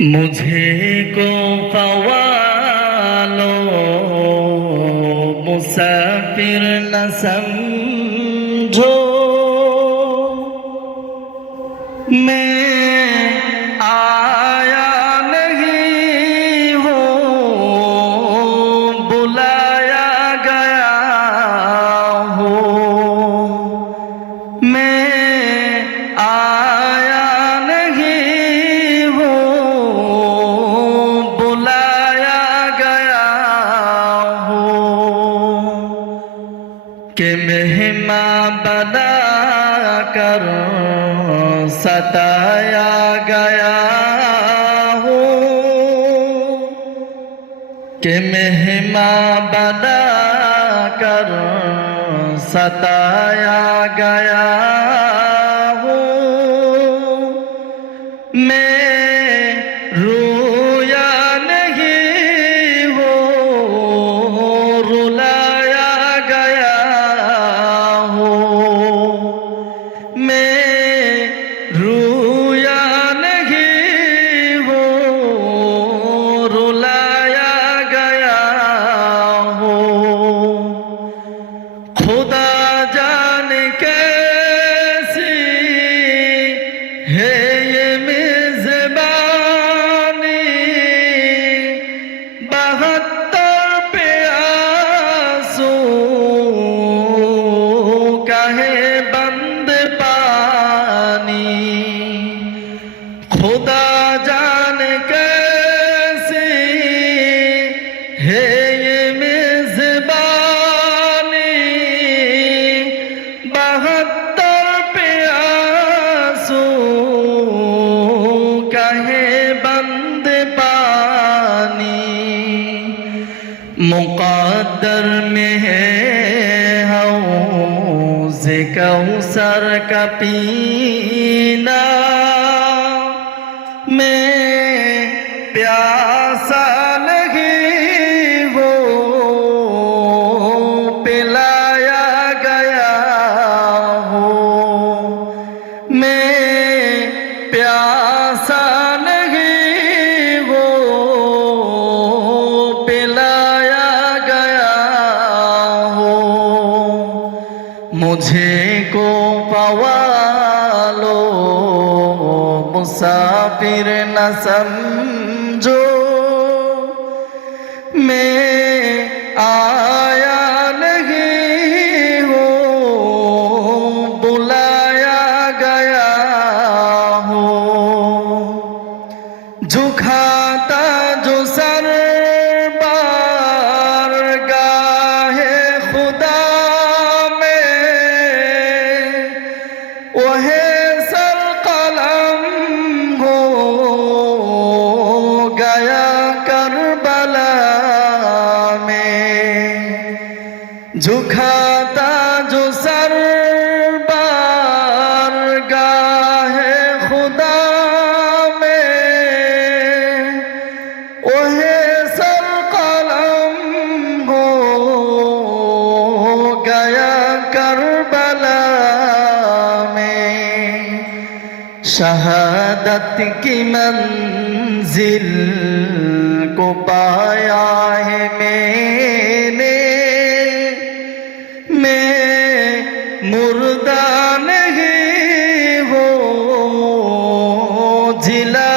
मुझे को पवालो मुसाफिर न समझो। मैं आया नहीं हूँ बुलाया गया हूँ। मैं کہ مہما بنا کر ستایا گیا ہوں کہ مہما بنا کر ستایا گیا है ये मेजबानी, बहत्तर पे आँसू कहे बंद पानी। खुदा जान कैसी है ये मेजबानी مقدر میں ہے حوض کوثر کا پینا میں پیار মুঝে কো পাওয়ালো মুসাফির না সমঝো। মে আয়া নহী হো বুলায়া গয়া হো। জুখা में झुकाता जो सर बार गाहे खुदा में वह सर कलम हो गया करबला में शहादत की मंजिल को पाया है मैंने إلى